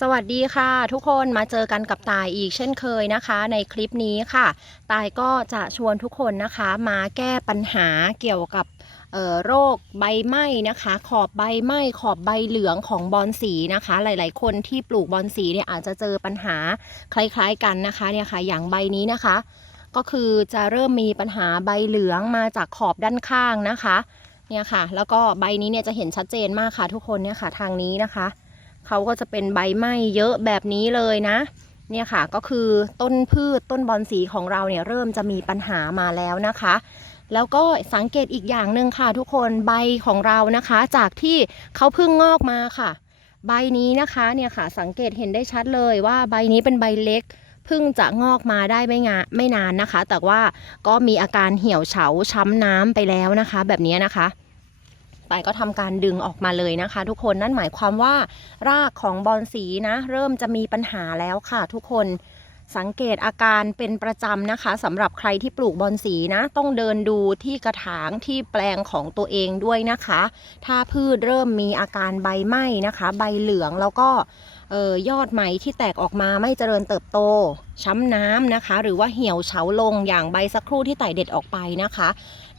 สวัสดีค่ะ ทุกคนมาเจอกันกับตายอีกเช่นเคยนะคะ ในคลิปนี้ค่ะ ตายก็จะชวนทุกคนนะคะ มาแก้ปัญหาเกี่ยวกับโรคใบไหม้นะคะ ขอบใบไหม้ขอบใบเหลืองของบอนสีนะคะ หลาย ๆ คนที่ปลูกบอนสีเนี่ยอาจจะเจอปัญหาคล้าย ๆ กันนะคะเนี่ยค่ะ อย่างใบนี้นะคะ ก็คือจะเริ่มมีปัญหาใบเหลืองมาจากขอบด้านข้างนะคะเนี่ยค่ะ แล้วก็ใบนี้เนี่ยจะเห็นชัดเจนมากค่ะ ทุกคนเนี่ยค่ะทางนี้นะคะ เขาก็จะเป็นใบไหม้เยอะแบบนี้เลยนะ เนี่ยค่ะก็คือต้นพืชต้นบอนสีของเราเนี่ยเริ่มจะมีปัญหามาแล้วนะคะ แล้วก็สังเกตอีกอย่างหนึ่งค่ะทุกคนใบของเรานะคะ จากที่เขาเพิ่งงอกมาค่ะ ใบนี้นะคะเนี่ยค่ะสังเกตเห็นได้ชัดเลยว่าใบนี้เป็นใบเล็กเพิ่งจะงอกมาได้ไม่งาไม่นานนะคะ แต่ว่าก็มีอาการเหี่ยวเฉาช้ำน้ำไปแล้วนะคะ แบบนี้นะคะ ไปก็ทำการดึงออกมาเลยนะคะ ทุกคนนั่นหมายความว่ารากของบอนสีนะ เริ่มจะมีปัญหาแล้วค่ะ ทุกคนสังเกตอาการเป็นประจำนะคะสำหรับใครที่ปลูกบอนสีนะ ต้องเดินดูที่กระถางที่แปลงของตัวเองด้วยนะคะ ถ้าพืชเริ่มมีอาการใบไหม้นะคะ ใบเหลืองแล้วก็ ออยอดไหมที่แตกออกมาไม่เจริญเติบโต ช้ำน้ำนะคะ หรือว่าเหี่ยวเฉาลงอย่างใบสักครู่ที่ไต่เด็ดออกไปนะคะ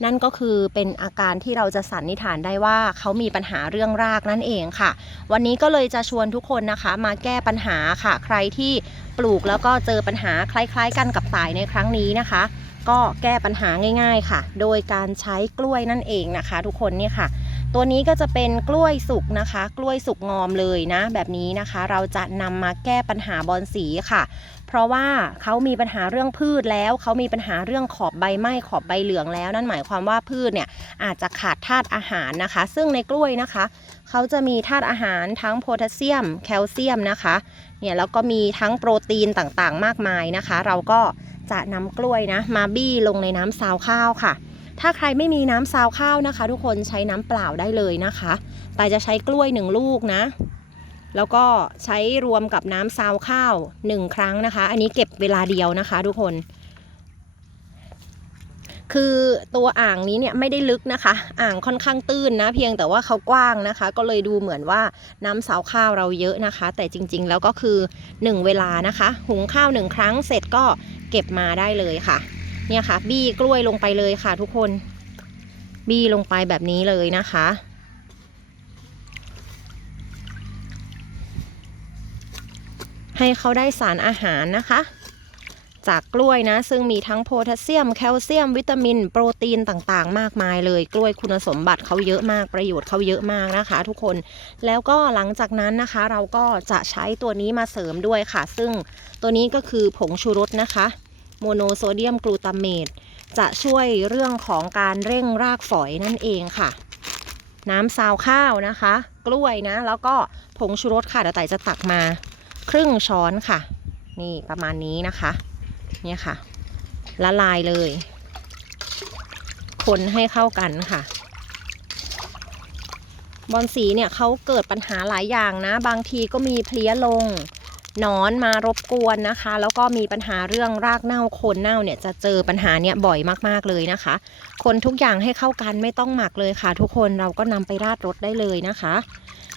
นั่นก็คือเป็นอาการที่เราจะสันนิษฐานได้ว่าเขามีปัญหาเรื่องรากนั่นเองค่ะ วันนี้ก็เลยจะชวนทุกคนนะคะ มาแก้ปัญหาค่ะ ใครที่ปลูกแล้วก็เจอปัญหาคล้ายๆ กันกับตายในครั้งนี้นะคะ ก็แก้ปัญหาง่าย ๆ ค่ะ โดยการใช้กล้วยนั่นเองนะคะ ทุกคนเนี่ยค่ะ ตัวนี้ก็จะเป็นกล้วยสุกนะคะ กล้วยสุกงอมเลยนะ แบบนี้นะคะ เราจะนำมาแก้ปัญหาบอนสีค่ะ เพราะว่าเขามีปัญหาเรื่องพืชแล้วเขามีปัญหาเรื่องขอบใบไหม้ขอบใบเหลืองแล้ว นั่นหมายความว่าพืชเนี่ยอาจจะขาดธาตุอาหารนะคะ ซึ่งในกล้วยนะคะเขาจะมีธาตุอาหารทั้งโพแทสเซียม แคลเซียมนะคะเนี่ยแล้วก็มีทั้งโปรตีนต่างๆ มากมายนะคะ เราก็จะนำกล้วยนะมาบี้ลงในน้ำซาวข้าวค่ะ ถ้าใครไม่มีน้ำซาวข้าวนะคะ ทุกคนใช้น้ำเปล่าได้เลยนะคะแต่จะใช้กล้วยหนึ่งลูกนะ แล้วก็ใช้รวมกับน้ำซาวข้าวหนึ่งครั้งนะคะ อันนี้เก็บเวลาเดียวนะคะ ทุกคน คือตัวอ่างนี้เนี่ยไม่ได้ลึกนะคะ อ่างค่อนข้างตื้นนะ เพียงแต่ว่าเขากว้างนะคะ ก็เลยดูเหมือนว่าน้ำซาวข้าวเราเยอะนะคะ แต่จริง ๆ แล้วก็คือ 1 เวลานะคะ หุงข้าวหนึ่งครั้งเสร็จก็เก็บมาได้เลยค่ะ เนี่ยค่ะ บี้กล้วยลงไปเลยค่ะทุกคน บี้ลงไปแบบนี้เลยนะคะ ให้เขาได้สารอาหารนะคะ จากกล้วยนะ ซึ่งมีทั้งโพแทสเซียม แคลเซียม วิตามิน โปรตีนต่างๆ มากมายเลย กล้วยคุณสมบัติเขาเยอะมากประโยชน์เขาเยอะมากนะคะ ทุกคนแล้วก็หลังจากนั้นนะคะ เราก็จะใช้ตัวนี้มาเสริมด้วยค่ะ ซึ่งตัวนี้ก็คือผงชูรสนะคะ โมโนโซเดียมกลูตาเมตจะช่วยเรื่องของการเร่งรากฝอยนั่นเองค่ะ น้ำซาวข้าวนะคะ กล้วยนะ แล้วก็ผงชูรสค่ะเดี๋ยวไต่จะตักมา ครึ่งช้อนค่ะ นี่ประมาณนี้นะคะ เนี่ยค่ะ ละลายเลย คนให้เข้ากันค่ะบอนสีเนี่ยเขาเกิดปัญหาหลายอย่างนะ บางทีก็มีเพลี้ยลง นอนมารบกวนนะคะ แล้วก็มีปัญหาเรื่องรากเน่าโคนเน่าเนี่ยจะเจอปัญหาเนี่ยบ่อยมากๆเลยนะคะ คนทุกอย่างให้เข้ากันไม่ต้องหมักเลยค่ะ ทุกคนเราก็นำไปราดรสได้เลยนะคะ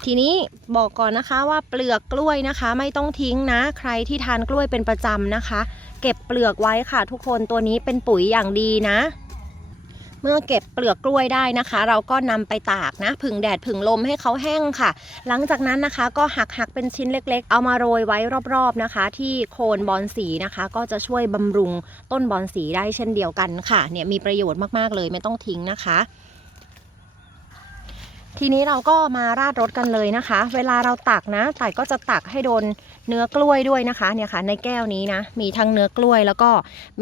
ทีนี้บอกก่อนนะคะว่าเปลือกกล้วยนะคะ ไม่ต้องทิ้งนะ ใครที่ทานกล้วยเป็นประจำนะคะ เก็บเปลือกไว้ค่ะ ทุกคนตัวนี้เป็นปุ๋ยอย่างดีนะ เมื่อเก็บเปลือกกล้วยได้นะคะ เราก็นำไปตากนะผึ่งแดดผึ่งลมให้เขาแห้งค่ะ หลังจากนั้นนะคะก็หักหักเป็นชิ้นเล็ก ๆ เอามาโรยไว้รอบๆนะคะ ที่โคนบอนสีนะคะ ก็จะช่วยบำรุงต้นบอนสีได้เช่นเดียวกันค่ะเนี่ยมีประโยชน์มากๆเลยไม่ต้องทิ้งนะคะ ทีนี้เราก็มาราดรสกันเลยนะคะ เวลาเราตักนะต่ายก็จะตักให้โดนเนื้อกล้วยด้วยนะคะเนี่ยค่ะในแก้วนี้นะมีทั้งเนื้อกล้วยแล้วก็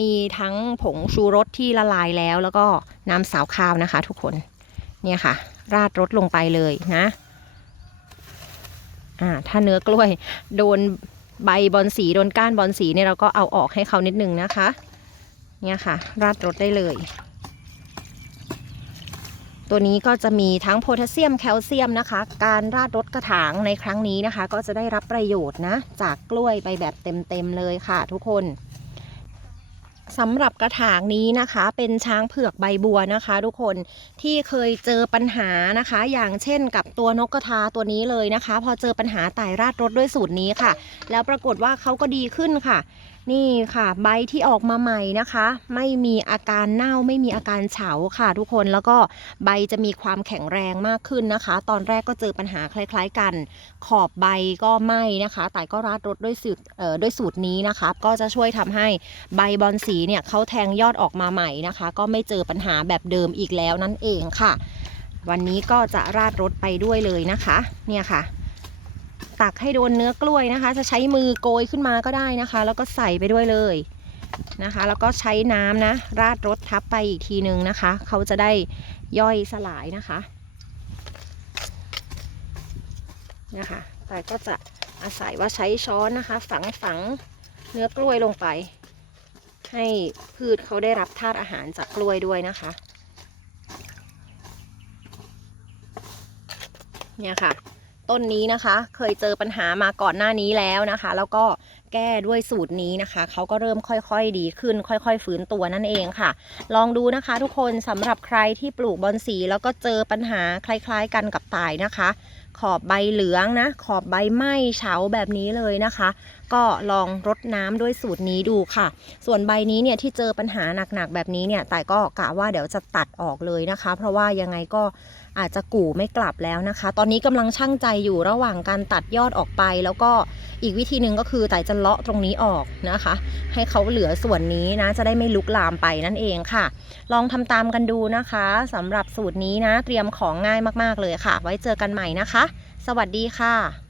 มีทั้งผงชูรสที่ละลายแล้ว แล้วก็น้ำสาวข้าวนะคะ ทุกคนเนี่ยค่ะ ราดรสลงไปเลยนะอ่าถ้าเนื้อกล้วยโดนใบบอนสีโดนก้านบอนสีเนี่ยเราก็เอาออกให้เขานิดนึงนะคะ เนี่ยค่ะ ราดรสได้เลย ตัวนี้ก็จะมีทั้งโพแทสเซียมแคลเซียมนะคะ การราดรถกระถางในครั้งนี้นะคะ ก็จะได้รับประโยชน์นะ จากกล้วยไปแบบเต็มๆเลยค่ะทุกคนสำหรับกระถางนี้นะคะ เป็นช้างเผือกใบบัวนะคะ ทุกคนที่เคยเจอปัญหานะคะ อย่างเช่นกับตัวนกกระทาตัวนี้เลยนะคะ พอเจอปัญหาไต่ราดรถด้วยสูตรนี้ค่ะ แล้วปรากฏว่าเขาก็ดีขึ้นค่ะ นี่ค่ะ ใบที่ออกมาใหม่นะคะ ไม่มีอาการเน่าไม่มีอาการเฉาค่ะทุกคนแล้วก็ใบจะมีความแข็งแรงมากขึ้นนะคะ ตอนแรกก็เจอปัญหาคล้ายๆกัน ขอบใบก็ไหม้นะคะแต่ก็ราดรถด้วยสูตรด้วยสูตรนี้นะคะ ก็จะช่วยทำให้ใบบอลสีเนี่ยเขาแทงยอดออกมาใหม่นะคะ ก็ไม่เจอปัญหาแบบเดิมอีกแล้วนั่นเองค่ะ วันนี้ก็จะราดรถไปด้วยเลยนะคะ เนี่ยค่ะ ตักให้โดนเนื้อกล้วยนะคะ จะใช้มือโกยขึ้นมาก็ได้นะคะ แล้วก็ใส่ไปด้วยเลยนะคะ แล้วก็ใช้น้ำนะ ราดรถทับไปอีกทีนึงนะคะ เขาจะได้ย่อยสลายนะคะนะคะ แต่ก็จะอาศัยว่าใช้ช้อนนะคะ ฝังฝังเนื้อกล้วยลงไป ให้พืชเขาได้รับธาตุอาหารจากกล้วยด้วยนะคะเนี่ยค่ะ ต้นนี้นะคะ เคยเจอปัญหามาก่อนหน้านี้แล้วนะคะ แล้วก็แก้ด้วยสูตรนี้นะคะ เขาก็เริ่มค่อยๆดีขึ้น ค่อยๆ ฟื้นตัวนั่นเองค่ะ ลองดูนะคะ ทุกคนสำหรับใครที่ปลูกบอนสีแล้วก็เจอปัญหาคล้าย ๆ กันกับตายนะคะ ขอบใบเหลืองนะ ขอบใบไหม้เฉาแบบนี้เลยนะคะ ก็ลองรดน้ำด้วยสูตรนี้ดูค่ะ ส่วนใบนี้เนี่ยที่เจอปัญหาหนักๆแบบนี้เนี่ยแต่ก็กะว่าเดี๋ยวจะตัดออกเลยนะคะ เพราะว่ายังไงก็อาจจะกู่ไม่กลับแล้วนะคะ ตอนนี้กำลังชั่งใจอยู่ระหว่างการตัดยอดออกไป แล้วก็อีกวิธีหนึ่งก็คือแต่จะเลาะตรงนี้ออกนะคะ ให้เขาเหลือส่วนนี้นะ จะได้ไม่ลุกลามไปนั่นเองค่ะ ลองทำตามกันดูนะคะสำหรับสูตรนี้นะ เตรียมของง่ายมากๆเลยค่ะ ไว้เจอกันใหม่นะคะ สวัสดีค่ะ